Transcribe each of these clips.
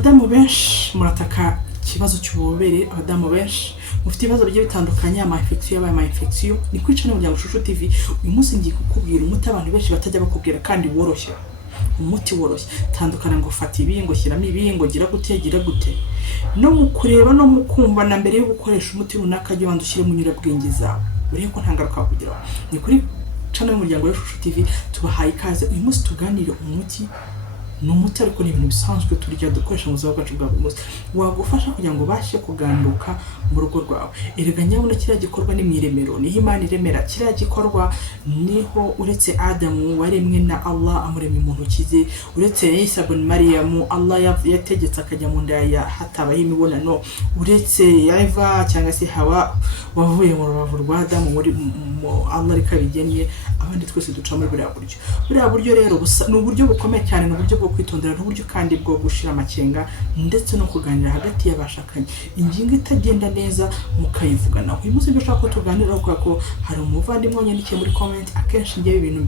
abadamu benshi murataka ikibazo cy'ububobere, abadamu benshi mufite ibibazo bigiye bitandukanye, ama infection yabaye ama infection. Ni kwica n'umuryango Shusho TV. Uyu munsi ngiye kukubwira umuti abantu benshi batajya bakubwira kandi woroshye. Umuti woroshye, tandukana ngo fata ibi, ngo shyiramo ibi, ngo gira gute. No mu kureba no mu kumva na mbere yo gukoresha umuti runaka jya bantu ushyire mu nyurabwenge zawe. Urebe ko nta ngaruka kugira. Ni kuri channel y'umuryango wa Shusho TV tubahaye ikaze. Uyu munsi tuganire umuti n'umuti ariko ni ibintu bisanzwe turya dukoresha mu buzima bwacu bwa buri munsi wagufasha kugira ngo bashe kuganduka mu rugo rwawe. Erega nyabona kiriya gikorwa ni mwiremero, niho Imana iremera. Kiriya gikorwa niho uretse Adamu waremwe na Allah amuremye mu ntoki ze, uretse Isa ibn Maryam Allah yategetse akajya mu nda ya hatabaho imibonano, uretse Eva cyangwa se Hawa wavuye mu rubavu rwa Adamu muri Allah rikabigennye. Abandi twese duca muri buriya buryo rero busa n'uburyo bukomeye cyane, n'uburyo bwo kwitondera, n'uburyo kandi bwo gushira amakenga ndetse no kuganira hagati y'abashakanye. Ingingo itagenda neza mukayivugana. Uyu munsi ndashaka ko tuganira ko hari umuvandimwe wanyandikiye muri comment, akenshi ngiye ibintu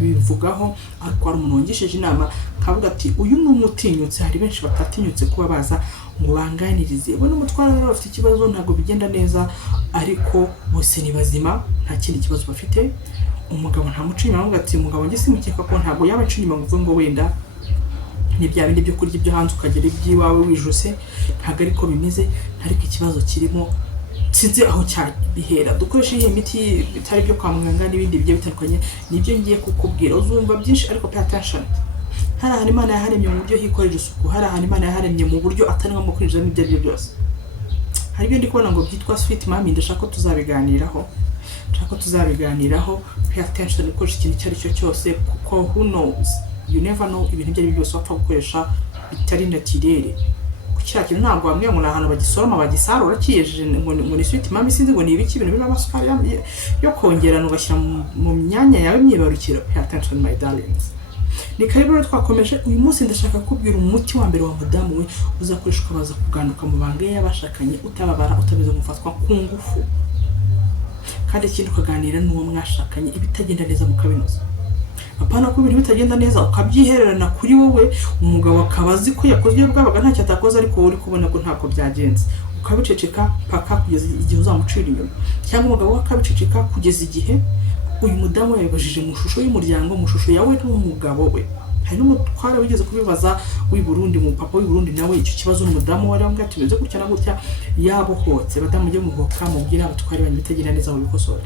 bivugaho ariko hari umuntu wongishije inama kavuga ati uyu ni umutinyutse. Hari benshi batatinyutse kuba baza ngo banganirize. Bo n'umutwara rero bafite ikibazo ntago bigenda neza, ariko bose ni bazima, nta kindi kibazo bafite. Umugabo nta muco inyuma avuga ati umugabo nge simukeka ko ntago yaba aca inyuma ngo wenda ni bya bindi byo kurya ibyo hanze ukagera iby'iwawe wijuse. Ntago ariko bimeze, ariko ikibazo kirimo sinzi aho cyabihera. Dukoresha iyi miti bitari byo kwa muganga n'ibindi bigiye bitandukanye, nibyo ngiye kukubwira. Uzumva byinshi ariko pay attention. Hari ahantu Imana yaharemye mu buryo hikoreje isuku, hari ahantu Imana yaharemye mu buryo atanwa mu kwinjira n'ibyo aribyo byose. Hari ibyo ndi kubona ngo byitwa sweet mami, ndashaka ko tuzabiganiraho. Pay attention ukoresha ikintu icyo ari cyo cyose, kuko who knows, you never know, ibintu ibyo ari byo byose wapfa gukoresha bitari naturel. Kukira kintu ntabwo bamwe ngo nahantu bagisoroma bagisarura kiyejeje ngo ni sweet mami, sinzi ngo ni ibiki ibintu birimo amasukari yo kongerana ugashyira mu myanya yawe myibarukiro. Pay attention my darlings. Ni karibu twakomeje. Uyu munsi ndashaka kubwira umuti wa mbere wa mudamu we uzakoresha ukabaza kuganduka mu banga y'abashakanye, utababara, utameze gufatwa ku ngufu, kandi ikindi ukaganira n'uwo mwashakanye ibitagenda neza mukabinoza. Apana ko ibintu bitagenda neza ukabyihererana kuri wowe, umugabo akabazi ko yakoze ibyo bwabaga ntacyo atakoze, ariko uri kubona ko ntako byagenze, ukabiceceka paka kugeza igihe uzamucira inyuma, cyangwa umugabo akabiceceka kugeza igihe uyu mudamu yabajije mu shusho y'umuryango, mu shusho yawe n'umugabo we. Hari n'umutwara wigeze kubibaza w'i Burundi, mu papa w'i Burundi nawe icyo kibazo n'umudamu wari ambwa tumeze gutya na gutya yabohotse. Badamu mujye muhoka mubwira abatware banyu bitagenda neza mu bikosora,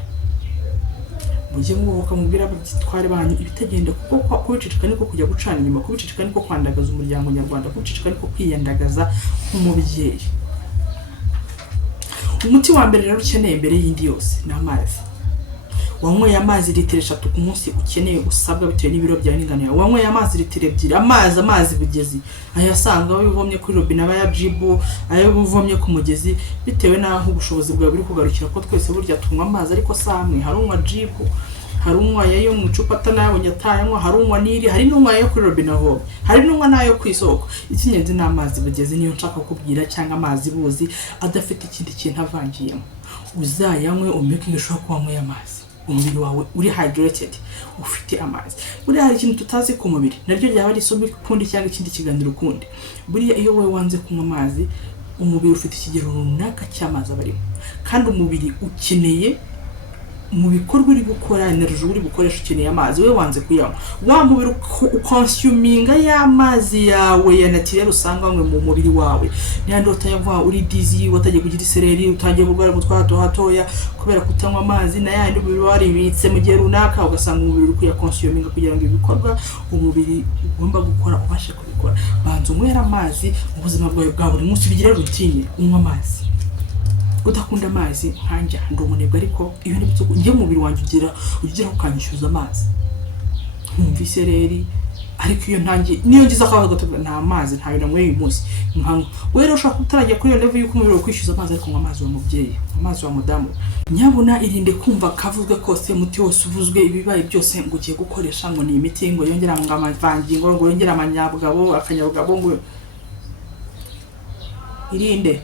mujye muhoka mubwira abatware banyu ibitagenda, kuko kubicicika niko kujya gucana inyuma, kubicicika niko kwandagaza umuryango nyarwanda, kubicicika niko kwiyandagaza nk'umubyeyi. Umuti wa mbere rero ukeneye mbere y'indi yose ni amazi. Wanyweye amazi litiro 3 ku munsi ukeneye usabwa bitewe n'ibiro byawe n'ingano yawe. Wanyweye amazi litiro 2, amazi bugezi ayasanga wivomye kuri robine aba ya jibu, ayo buvomye ku mugezi, bitewe naho ubushobozi bwawe buri kugarukira. Ko twese burya tunywa amazi, ariko samwe hari unywa jibu, hari unywa yo mu cupa atanayabonye atayanywa, hari unywa niri, hari n'unywa yo kuri robine aho, hari n'unywa nayo ku isoko. Ikinyenzi n'amazi bugezi niyo nshaka kubwira, cyangwa amazi buzi adafite ikindi kintu avangiyemo. Uzayanywe umeke ushobora kunywa amazi, umubiri wawe uri hydrated, ufite amazi. Buriya hari ikintu tutazi ku mubiri, naryo ryaba ari isomo kundi cyangwa ikindi kiganiro ukundi. Buriya iyo wowe wanze kunywa amazi, umubiri ufite ikigero runaka cy'amazi abarimo, kandi umubiri ukeneye mu bikorwa uri gukora, energy uri gukoresha ukeneye amazi. Wewe wanze kuyanywa, wa mubiri ukonsuminga y'amazi yawe ya naturel usanga wamwe mu mubiri wawe. N'andi utayava uri dizzy, watagiye kugira isereri, utangiye kurwara umutwe hatoya kubera kutanywa amazi, na yandi umubiri waribitse mu gihe runaka, ugasanga umubiri uri kuyakonsuminga kugira ngo ibikorwa umubiri ugomba gukora ubashe kubikora. Banza unywera amazi mu buzima bwawe bwa buri munsi, bigire routine, unywa amazi. Udakunda amazi nkanja ndi umunebwe, ariko iyo nibyo ngiye mu mubiri wanjye ugira ukanyishyuza amazi nkumva isereri. Ariko iyo ntangiye niyo ngize akabazo gato nta amazi ntayo namwe uyu munsi nkanywa. Wewe ushaka kutarajya kuri iyo level y'uko umubiri ukwishyuza amazi, ariko nywa amazi wa mubyeyi, amazi wa mudamu. Nyabuna irinde kumva kavuzwe kose, muti wose uvuzwe ibibaye byose ngo ugiye gukoresha ngo ni imiti ngo yongera amavangingo, ngo yongera amanyabugabo, akanyabugabo, ngo irinde.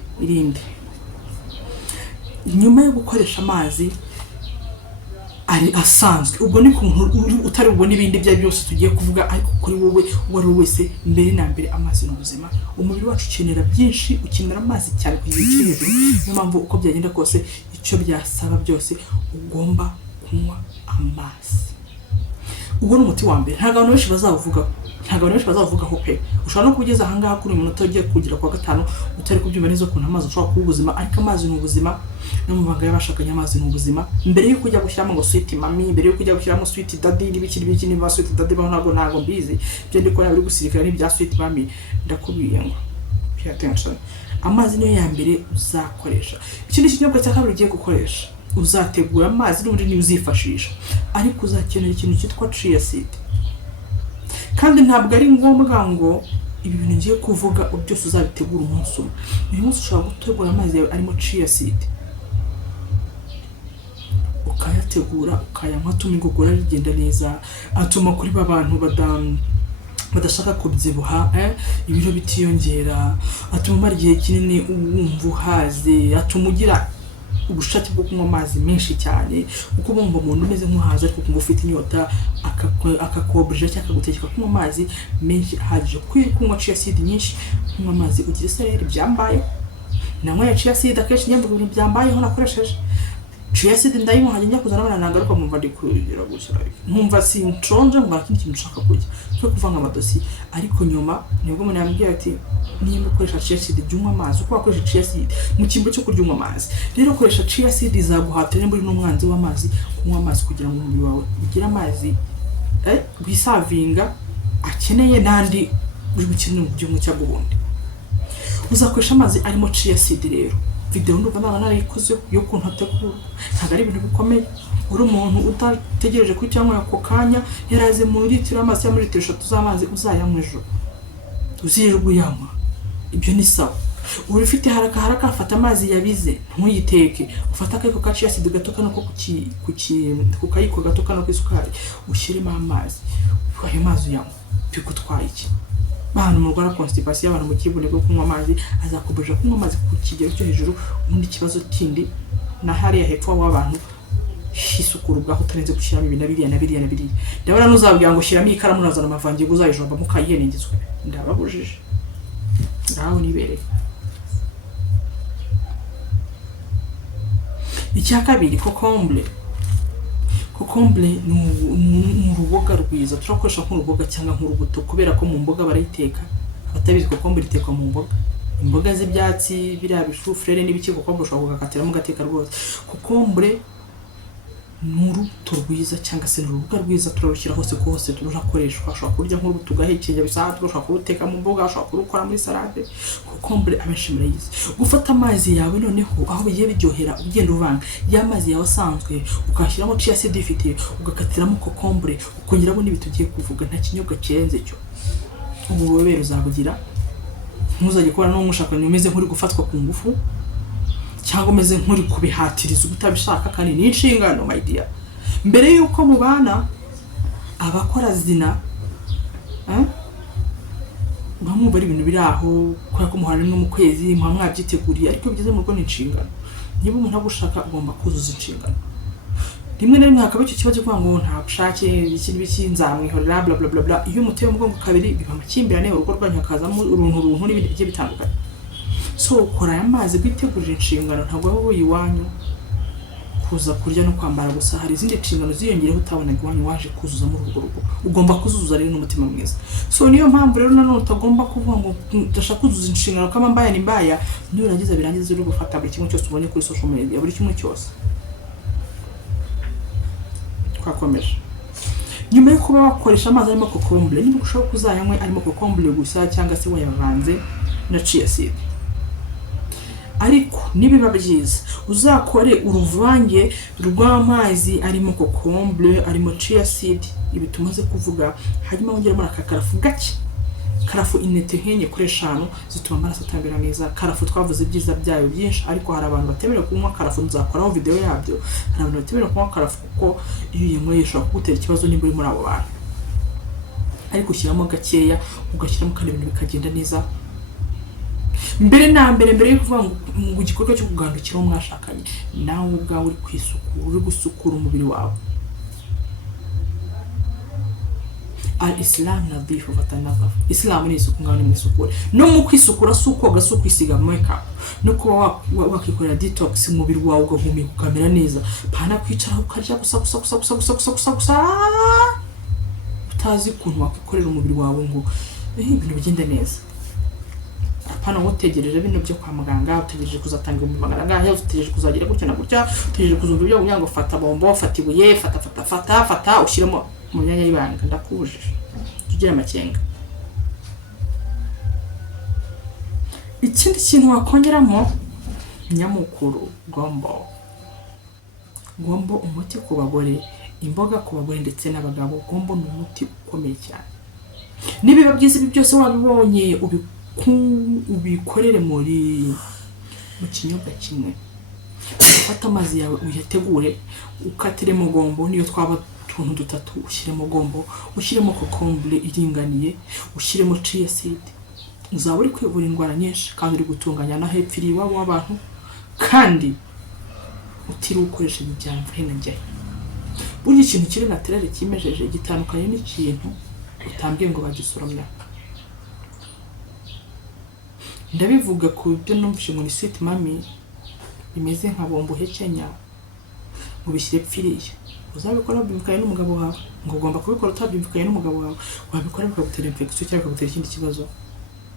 Nyuma yo gukoresha amazi ari asanzwe. Ubwo ni ku muntu utari bubone ibindi bya byose tugiye kuvuga, ariko kuri wowe wari wese mbere na mbere amazi n'ubuzima. Umubiri wacu ukenera byinshi, ukenera amazi cyane ku gihe cyo hejuru. Niyo mpamvu uko byagenda kose icyo byasaba byose ugomba kunywa amazi. Ubwo ni umuti wa mbere, ntabwo abantu benshi bazavugaho pe. Ushobora no kugeza ahangaha kuri umunota ugiye kugira kwa gatanu utari kubyumva neza ukuntu amazi ushobora kuba ubuzima, ariko amazi ni ubuzima. No mu banga y'abashakanye amazi ni ubuzima. Mbere yuko ujya gushyiramo ngo sweet mami, mbere yuko ujya gushyiramo sweet daddy n'ibiki niba sweet daddy baho ntabwo mbizi, byo ndiko yabiri gusirikira n'ibya sweet mami, ndakubwiye ngo pay attention. Amazi niyo ya mbere uzakoresha. Ikindi kinyobwa cya kabiri ugiye gukoresha, uzategura amazi n'ubundi ni uzifashisha, ariko uzakenera ikintu cyitwa chia seed. Kandi ntabwo ari ngombwa ngo ibi bintu ngiye kuvuga byose uzabitegura umunsi umwe. Uyu munsi ushobora gutegura amazi yawe arimo chia seed, ukayategura ukayanywa, atuma igogora rigenda neza, atuma kuri babantu badashaka kubyibuha ibiro bitiyongera, atuma umara igihe kinini wumva uhaze, atuma ugira ubushake bwo kunywa amazi menshi cyane, kuko bumva umuntu umeze nk'uhaze ariko kumva ufite inyota akakobrije cyangwa akagutegeka kunywa amazi menshi ahagije. Kunywa chia seed nyinshi, kunywa amazi ugira isereri byambaye. Nanywa chia seed akenshi nyamva ibintu byambayeho nakoresheje chia seed, ndayinywa hajya kuzana abana nagaruka mumva ndi kugira gushyira, nkumva sinshonje, ngo akindi kintu ushaka kurya cyo kuvanga amadosi. Ariko nyuma nibwo umuntu yambwiye ati niba ukoresha chia seed jya unywa amazi, uko wakoresha chia seed mu cyimbo cyo kurya unywa amazi. Rero koresha chia seed izaguhatira muri n'umwanzi w'amazi, kunywa amazi kugira ngo umubiri wawe ugire amazi bisavinga akeneye nandi uri gukenera mu byumwe cyangwa ubundi. Uzakoresha amazi arimo chia seed. Rero video ndumva naba narayikoze yo kuntu ategura, ntabwo ari ibintu bikomeye. Uri umuntu utategereje kuri cyangwa ako kanya yaraze mu litiro amazi ya muri litiro 3 z'amazi, uzayanywa ejo uzirirwa uyanywa, ibyo ni sawa. Uri ufite haraka afata amazi yabize ntuyiteke, ufata akayiko ka chia seed gatoka nako ku kayiko gatoka no kwisukari, ushyiremo amazi, ayo mazi uyanywa, bigutwaye iki? Bantu murwara constipation, abantu mu kibune bwo kunywa amazi, azakubuja kunywa amazi ku kigero cyo hejuru. Ubundi kibazo kindi na hariya hepfo w'abantu hisukura ubwaho utarenze gushyiramo ibi na biriya. Ndabona nuzabwira ngo shyiramo ikaramu nazana amavangingo uzayijomba mukayihenengezwe, ndababujije ngaho nibereye. Icya kabiri, kokombure ni uruboga rwiza, turakoresha nk'uruboga cyangwa nk'urubuto, kubera ko mu mboga barayiteka. Abatabizi kokombure itekwa mu imboga z'ibyatsi, biriya bishufurere n'ibiki, kokombure ushobora kugakatiramo ugateka rwose. Kokombure ni urubuto rwiza cyangwa se uruboga rwiza, turarushyira hose turakoreshwa. Ushobora kurya nk'urubuto ugahekenya bisanzwe, ushobora kuruteka mu mboga, ushobora kurukora muri salade. Kokombure abenshi murayizi. Gufata amazi yawe noneho aho bigiye biryohera, ugenda uvanga ya mazi yawe asanzwe, ukashyiramo chia seed ifite, ugakatiramo kokombure, ukongeramo n'ibiti ugiye kuvuga, nta kinyobwa kirenze cyo. Ububobere uzabugira, ntuzajye kubona no mushakanye umeze nk'uri gufatwa ku ngufu cyangwa umeze nk'uri kubihatiriza ubutabishaka, kandi ni inshingano my dear. Mbere yuko mubana abakora zina bamwe bari ibintu biri aho, kwa ko muhana no mu kwezi mwabyiteguriye, ariko bigeze mu rugo ni inshingano. Niba umuntu agushaka ugomba kuzuza inshingano. Rimwe na rimwe hakaba icyo kibazo kuvuga ngo nta bushake biki nzamwihorera bla bla bla bla. Iyo muteye umugongo kabiri biba amakimbirane, urugo rwanyu hakazamo uruntu n'ibindi bigiye bitandukanye. So ukora aya mazi bitegurira inshingano, ntabwo abo uyiwanyu kuza kurya no kwambara gusa, hari izindi nshingano ziyongereho utabonaga iwanyu waje kuzuza muri urwo rugo, ugomba kuzuza rero n'umutima mwiza. So niyo mpamvu rero nanone utagomba kuvuga ngo ndashaka kuzuza inshingano kama mbaya ni mbaya, nurangiza birangiza uri gufata buri kimwe cyose ubonye kuri social media, buri kimwe cyose. Twakomeje. Nyuma yo kuba wakoresha amazi arimo kokombure, niba ushaka kuzayanywe arimo kokombure gusa cyangwa se wayavanze na chia seed. Ariko nibiba byiza uzakore uruvange rw'amazi arimo kokombure, arimo chia seed, ibi tumaze kuvuga, hanyuma wongeramo akakarafu gake, karafu inete henye kuri 5 zituma amaraso atambera neza. Karafu twavuze ibyiza byayo byinshi, ariko hari abantu batemera kunywa karafu, nzakoraho video yabyo. Hari abantu batemera kunywa karafu kuko iyo uyinywe ishobora kugutera ikibazo nimba uri muri abo bantu, ariko ushyiramo gakeya, ugashyiramo kandi ibintu bikagenda neza. Mbere yo kuvuga ngo igikorwa cyo kugandukira umwashakanye, nawe ubwawe uri kwisukura, uri gusukura umubiri wawe, al islam nadhifu fatanadhafu. Islam ni isuku ngaho ni mwisukure. No mu kwisukura si ukoga si ukwisiga makeup, no kuba wakikorera detox umubiri wawe ugahumeka ukamera neza, pana kwicara ukarya gusa utazi ukuntu wakikorera umubiri wawe ngo ibintu bigende neza. Apana wotegereje bino byo kwa muganga, utegereje kuzatanga umuganga, utegereje kuzagira gutya na gutya, utegereje kuzumva ibyo ngo fata bombo, fata ibuye, fata ushyiremo mu myanya y'ibanga. Ndakubujije tugira amakenga. Ikindi kintu wakongeramo nyamukuru, gombo umuti ku bagore, imboga ku bagore ndetse n'abagabo. Gombo ni umuti ukomeye cyane. Nibiba byiza ibi byose wabibonye ubikorere mu kinyobwa kimwe. Ufata amazi yawe uyategure, ukatiremo gombo, niyo twaba tuntu dutatu, ushyiremo gombo, ushyiremo kokombure iringaniye, ushyiremo chia seed. Uzaba uri kwivura indwara nyinshi kandi uri gutunganya na hepfiri iwabo w'abantu, kandi utiri ukoresha ibyamvu hinajya. Buri kintu kiri naturel kimejeje gitandukanye n'ikintu utambwiye ngo bagisoromya. Ndabivuga ku byo numvise muri sweet mami bimeze nka bombo hekenya, ngo bishyire pfiriye. Uzabikora byumvikanye n'umugabo wawe, ngo ugomba kubikora utabyumvikanye n'umugabo wawe, wabikora bikagutera infection cyangwa bikagutera ikindi kibazo.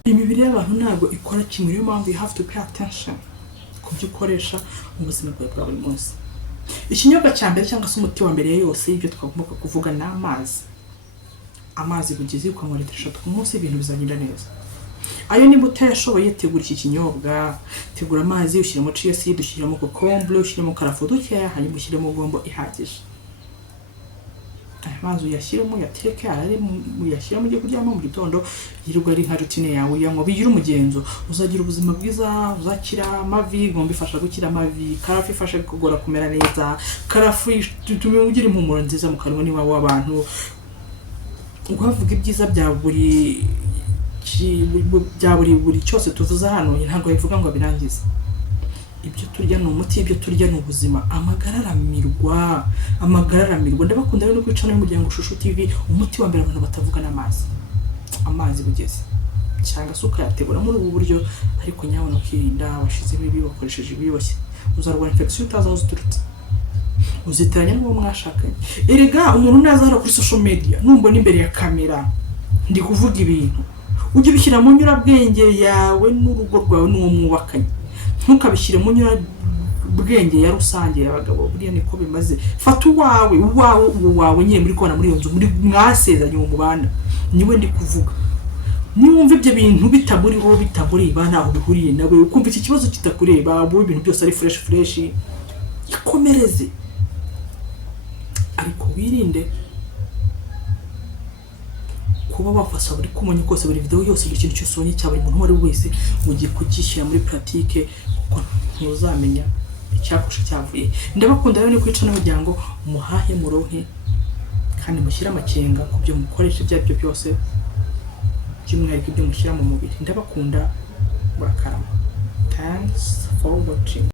Imibiri y'abantu ntabwo ikora kimwe, niyo mpamvu you have to pay attention ku byo ukoresha mu buzima bwawe bwa buri munsi. Ikinyobwa cya mbere cyangwa se umuti wa mbere yose ibyo twagomba kuvuga ni amazi bugeze ukanywa litiro 3 ku munsi, ibintu bizagenda neza. Ayo niba utayashoboye tegura iki kinyobwa, tegura amazi, ushyiremo chia seed, ushyiremo kokombure, ushyiremo karafu dukeya, hanyuma ushyiremo gombo ihagije. Amazi uyashyiremo yatereke, uyashyiramo ugiye kuryama mu gitondo, yirirwa ari nka routine yawe yanywa, bigira umugenzo, uzagira ubuzima bwiza, uzakira amavi. Gombo ifasha gukira amavi, karafu ifasha kugora kumera neza, karafu ituma ugira impumuro nziza mu kanwa niba w'abantu. Uhavuga ibyiza bya buri cyose tuvuza hano, ntabwo bivuga ngo birangize. Ibyo turya ni umuti, ibyo turya ni ubuzima. Amagara aramirwa. Ndabakunda rero no kwicana n'umuryango Shusho TV. Umuti wa mbere abantu batavuga n'amazi. Amazi bugeze cyangwa se ukayategura muri ubu buryo, ariko nyabona ukirinda washize ibi bakoresheje ibiyoshye, uzarwara infection utazi aho ziturutse, uzitiranya n'uwo mwashakanye. Erega umuntu nazara kuri social media numbona imbere ya kamera ndi kuvuga ibintu, ujye bishyira mu nyurabwenge yawe n'urugo rwawe n'uwo mwubakanye, ntukabishyire mu nyurabwenge ya rusange y'abagabo. Buriya niko bimaze. Fata uwawe nyine muri kona muri iyo nzu muri mwasezanye mu mubana, niwe ndi kuvuga. Niwumva ibyo bintu bitamuriho bitamureba naho bihuriye nawe, ukumva iki kibazo kitakureba, abo ibintu byose ari fresh, ikomereze. Ariko wirinde kuba wafasha buri kumenya kose buri video yose, buri kintu cyose ubonye cya buri muntu wari wese ugiye kugishyira muri pratique, kuko ntuzamenya icyakusha cyavuye. Ndabakunda rero ni kwica n'umuryango, muhahe muronke kandi mushyira amakenga ku byo mukoresha ibyo byose, by'umwihariko ibyo mushyira mu mubiri. Ndabakunda, barakarama. Thanks for watching.